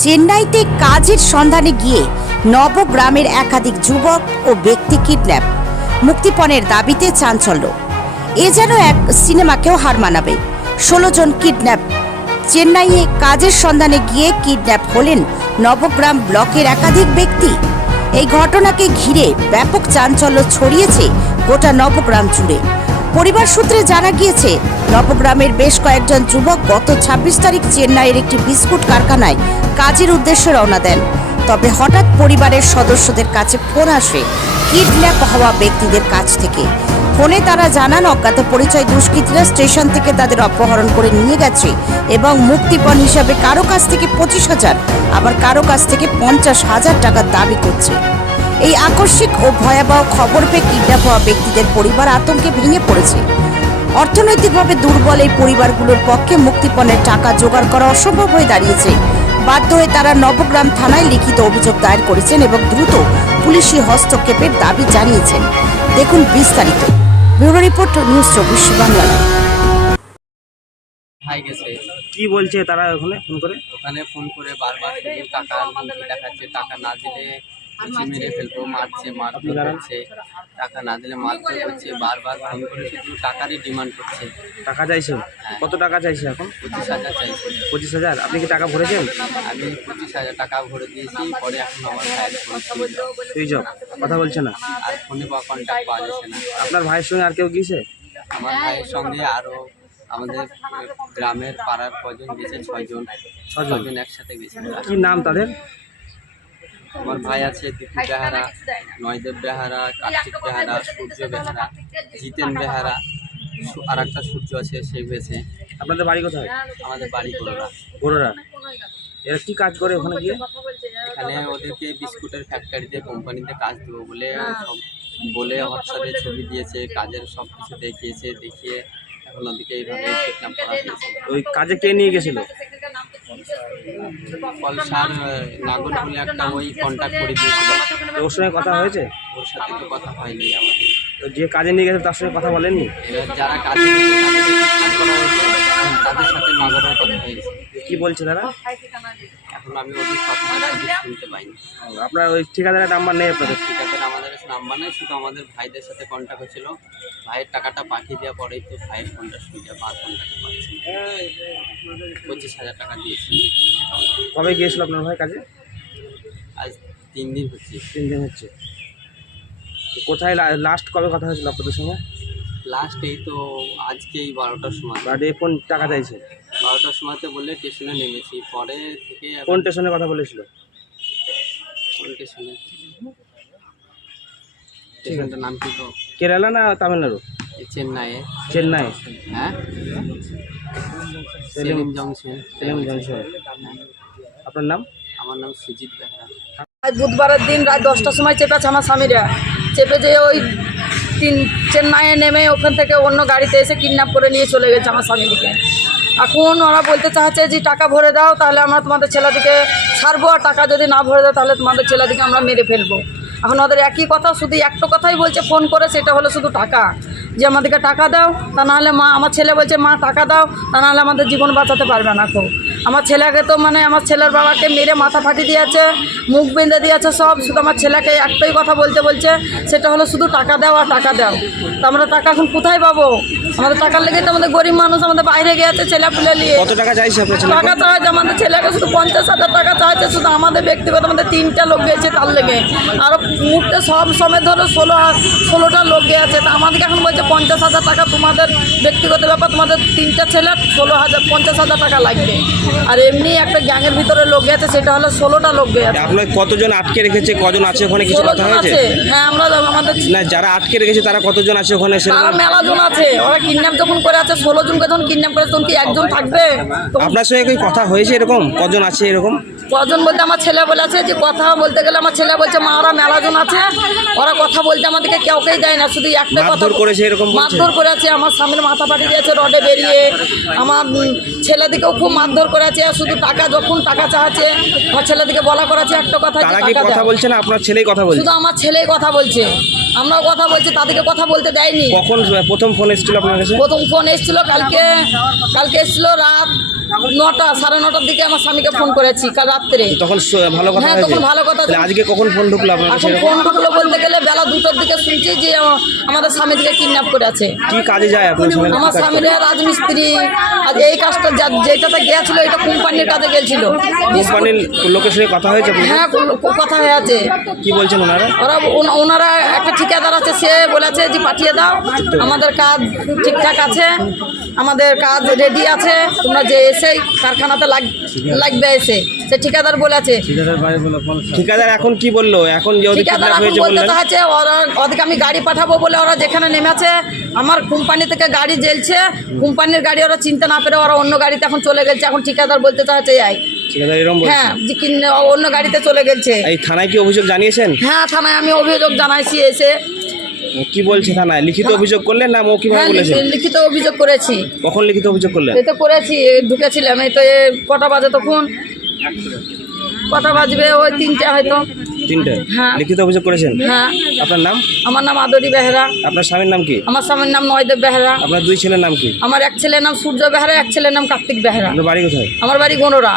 চেন্নাইতে কাজের সন্ধানে গিয়ে নবগ্রামের একাধিক যুবক ও ব্যক্তি কিডন্যাপ। মুক্তিপণের দাবিতে চাঞ্চল্য। এ যেন এক সিনেমাকেও হার মানাবে। ষোলো জন কিডন্যাপ। চেন্নাইয়ে কাজের সন্ধানে গিয়ে কিডন্যাপ হলেন নবগ্রাম ব্লকের একাধিক ব্যক্তি। এই ঘটনাকে ঘিরে ব্যাপক চাঞ্চল্য ছড়িয়েছে গোটা নবগ্রাম জুড়ে। পরিবার সূত্রে জানা গিয়েছে, নবগ্রামের বেশ কয়েকজন যুবক গত ছাব্বিশ তারিখ চেন্নাইয়ের একটি বিস্কুট কারখানায় কাজের উদ্দেশ্যে রওনা দেন। তবে হঠাৎ পরিবারের সদস্যদের কাছে ফোন আসে কিডন্যাপ হওয়া ব্যক্তিদের কাছ থেকে। ফোনে তারা জানান, অজ্ঞাত পরিচয় দুষ্কৃতীরা স্টেশন থেকে তাদের অপহরণ করে নিয়ে গেছে এবং মুক্তিপণ হিসাবে কারও কাছ থেকে পঁচিশ হাজার, আবার কারও কাছ থেকে পঞ্চাশ হাজার টাকার দাবি করছে। এই আকস্মিক ও ভয়াবহ খবর পেয়ে কিডন্যাপ হওয়া ব্যক্তিদের পরিবার আতঙ্কে ভেঙে পড়েছে। অর্থনৈতিকভাবে দুর্বল এই পরিবারগুলোর পক্ষে মুক্তিপণের টাকা জোগাড় করা অসম্ভব হয়ে দাঁড়িয়েছে। বাধ্য হয়ে তারা নবগ্রাম থানায় লিখিত অভিযোগ দায়ের করেছেন এবং দ্রুত পুলিশি হস্তক্ষেপের দাবি জানিয়েছেন। দেখুন বিস্তারিত। ব্যুরো রিপোর্ট নিউজ চব্বিশ বাংলা। কি বলছে তারা ওখানে? ফোন করে? ওখানে ফোন করে বারবার টাকা দেখাচ্ছে টাকা না দিলে হচ্ছে মেরে ফেলব মারছে মারধর করছে টাকা না দিলে মারধর করছে বারবার ফোন করে শুধু টাকারই ডিমান্ড করছে। টাকা চাইছেন? কত টাকা চাইছে এখন? পঁচিশ হাজার চাইছে। পঁচিশ হাজার? আপনি কি টাকা ভরেছেন? আমি পঁচিশ হাজার টাকা ভরে দিয়েছি পরে এখন আমার ভাইয়ের ফোন সুইচ। কথা বলছে না। আর ফোনে বা কন্ট্যাক্ট পাওয়া যাচ্ছে না। আপনার ভাইয়ের সঙ্গে আর কেউ গিয়েছে? আমার ভাইয়ের সঙ্গে আরও আমাদের গ্রামের পাড়ার কজন গেছে ছয়জন। ছজন। ছজন একসাথে গেছে কি নাম তাদের? আমার ভাই আছে দীপু বেহারা নয়দেব বেহারা কার্তিক বেহারা সূর্য বেহারা জিতেন বেহারা আর একটা সূর্য আছে সেই বেছে আপনাদের বাড়ি কোথায়? আমাদের বাড়ি করোনা বড়রা এরা কি কাজ করে ওখানে গিয়ে? এখানে ওদেরকে বিস্কুটের ফ্যাক্টরিতে কোম্পানিতে কাজ দেবো বলে সব বলে হোয়াটসঅ্যাপে ছবি দিয়েছে কাজের সব কিছু দেখিয়েছে দেখিয়ে এখন ওদিকে এইভাবে হয়েছে ওই কাজে কে নিয়ে গেছিল? পলসার নাগর বলে একটা ওই কন্ট্যাক্ট করে দিয়েছিল। তো ওর সঙ্গে কথা হয়েছে? ওর সাথে তো কথা হয়নি আমাদের তো যে কাজে নিয়ে গেছে তার সঙ্গে কথা বলেননি? এবার যারা কাজে তাদের সাথে নাগরের কথা হয়েছে। কি বলছে তারা? এখন আমি ওদের কথা শুনতে পাইনি। আপনার ওই ঠিকাদারের নাম্বার নেই আপনাদের। ঠিক আছে আমাদের কাছে নাম্বার নেই শুধু আমাদের ভাইদের সাথে কন্ট্যাক্ট হয়েছিল। ভাইয়ের টাকাটা পাঠিয়ে দেওয়ার পরেই তো ভাইয়ের ফোনটা সুবিধা বা কন্ট্যাক্ট পাচ্ছি পঁচিশ হাজার টাকা দিয়েছি কবে গিয়েছিল আপনার ভাই কাজে? আজ তিন দিন হচ্ছে। তিন দিন হচ্ছে। কোথায় লাস্ট কবে কথা হয়েছিল আপনাদের সঙ্গে? লাস্ট এই তো আজকে এই বারোটার সময়। বা দিয়ে কোন টাকা চাইছে? বারোটার সময়তে বললে স্টেশনে নেমেছি। পরে থেকে কোন স্টেশনে কথা বলেছিল? কোন স্টেশনে স্টেশনটার নাম কি তো কেরালা না তামিলনাড়ু? চেন্নাইয়ে চেন্নাই। হ্যাঁ? সেলিম সেলিম জংশন। সেলিম জংশন। আপনার নাম? আমার নাম সুজিত বেহরা। আজ বুধবারের দিন রাত দশটার সময় চেপেছে আমার স্বামীরা। চেপে যেয়ে ওই তিন চেন্নাইয়ে নেমে ওখান থেকে অন্য গাড়িতে এসে কিডন্যাপ করে নিয়ে চলে গেছে আমার স্বামীদিকে। এখন ওরা বলতে চাচ্ছে যে টাকা ভরে দাও তাহলে আমরা তোমাদের ছেলেদিকে ছাড়বো আর টাকা যদি না ভরে দাও তাহলে তোমাদের ছেলেদিকে আমরা মেরে ফেলব। এখন ওদের একই কথা শুধু একটা কথাই বলছে ফোন করে সেটা হলো শুধু টাকা। যে আমাদেরকে টাকা দাও তা নাহলে মা আমার ছেলে বলছে মা টাকা দাও তা নাহলে আমাদের জীবন বাঁচাতে পারবে না কেউ। আমার ছেলেকে তো মানে আমার ছেলের বাবাকে মেরে মাথা ফাটিয়ে দিয়েছে মুখ বেঁধে দিয়েছে সব শুধু আমার ছেলেকে একটাই কথা বলতে বলছে সেটা হলো শুধু টাকা দাও আর টাকা দাও। তো আমরা টাকা এখন কোথায় পাবো? আমাদের টাকার লেগে তো আমাদের গরিব মানুষ আমাদের বাইরে গিয়েছে ছেলে পুলে নিয়ে। কত টাকা চাইছে টাকা চাইছে আমাদের ছেলেকে শুধু পঞ্চাশ হাজার টাকা চাইছে শুধু আমাদের ব্যক্তিগত আমাদের তিনটা লোক গেছে তার লেগে। আরও মুহূর্তে সব সময় ধরো ষোলো ষোলোটা লোক গিয়ে আছে। তা আমাদেরকে এখন বলছে পঞ্চাশ হাজার টাকা তোমাদের ব্যক্তিগত ব্যাপার তোমাদের তিনটা ছেলে ষোলো হাজার পঞ্চাশ হাজার টাকা লাগবে। আর এমনি একটা গ্যাংয়ের ভিতরে লোক গেছে সেটা হলো ষোলোটা লোক গেছে আপনার কতজন আটকে রেখেছে? কজন আছে ওখানে? কিছু কথা হয়েছে? হ্যাঁ আমরা আমাদের না যারা আটকে রেখেছে তারা কতজন আছে ওখানে? তারা সেরকম মেলা জন আছে। ওরা কিডন্যাপ যখন করে আছে ষোলো জনকে যখন কিডন্যাপ করে তখন কি একজন থাকবে? আপনার সঙ্গে কি কথা হয়েছে এরকম? কজন আছে এরকম? কজন বলতে আমার ছেলে বলেছে যে কথা বলতে গেলে আমার ছেলে বলছে মা ওরা মেলাজন আছে ওরা কথা বলতে আমাদেরকে কেউকেই দেয় না শুধু একটা কথা করেছে এরকম? মারধর করেছে আমার সামনে মাথা ফাটিয়ে দিয়েছে রডে বেরিয়ে আমার ছেলেদিকেও খুব মারধর করেছে আর শুধু টাকা যখন টাকা চাচ্ছে আমার ছেলেদিকে বলা করেছে একটা কথা যে তারা কি কথা বলছে না? আপনার ছেলেই কথা বলছে। শুধু আমার ছেলেই কথা বলছে। আমরাও কথা বলছি তাদেরকে কথা বলতে দেয়নি। কখন প্রথম ফোন এসেছিল আপনার কাছে? প্রথম ফোন এসেছিল কালকে কালকে এসেছিল রাত নটা সাড়ে নটার দিকে আমার স্বামীকে ফোন করেছি কাল রাত্রে। তখন ভালো কথা হ্যাঁ, তখন ভালো কথা আজকে কখন ফোন ঢুকলো আপনার এখন ফোন ঢুকলো বলতে গেলে বেলা দুটোর দিকে শুনছি যে আমাদের স্বামীকে কিডন্যাপ করেছে কি কাজে যায় আপনার স্বামী আমার স্বামীরা রাজমিস্ত্রি আর এই কাজটা যা- যেটাতে গিয়েছিল এটা কোম্পানির কাজে গেছিল। কোম্পানির লোকের সঙ্গে কথা হয়েছে হ্যাঁ কথা হয়ে আছে কি বলছেন ওনারা? ওরা ওন- ওনারা একটা ঠিকাদার আছে সে বলেছে যে পাঠিয়ে দাও। আমাদের কাজ ঠিকঠাক আছে আমাদের কাজ রেডি আছে তোমরা যে এসে কারখানাতে লাগ- লাগবে এসে। সে ঠিকাদার বলেছে। ঠিকাদার এখন কি বলল? এখন ঠিকাদার এখন বলতে বললেন। চাচ্ছে ওরা ওদেরকে আমি গাড়ি পাঠাবো বলে ওরা যেখানে নেমেছে আমার কোম্পানি থেকে গাড়ি জ্বলছে কোম্পানির গাড়ি ওরা চিনতে না পেরে ওরা অন্য গাড়িতে এখন চলে গেছে এখন ঠিকাদার বলতে ঠিকাদার এরকম বলছে? হ্যাঁ যে অন্য গাড়িতে চলে গেছে। এই থানায় কি অভিযোগ জানিয়েছেন? হ্যাঁ থানায় আমি অভিযোগ জানাইছি এসে। কি বলছে থানায়? লিখিত অভিযোগ করলেন না মৌখিকভাবে হ্যাঁ বলেছেন লিখিত অভিযোগ করেছি। কখন লিখিত অভিযোগ করলেন এই তো করেছি এই ঢুকেছিলাম এই তো এ কটা বাজে তখন। কটা বাজবে ওই তিনটে হয়তো। তিনটে? হ্যাঁ। লিখিত অভিযোগ করেছেন? হ্যাঁ। আপনার নাম? আমার নাম আদরি বেহরা। আপনার স্বামীর নাম কি? আমার স্বামীর নাম নয়দেব বেহরা। আপনার দুই ছেলের নাম কি? আমার এক ছেলের নাম সূর্য বেহরা এক ছেলের নাম কার্তিক বেহরা। আপনার বাড়ি কোথায়? আমার বাড়ি গনোরা।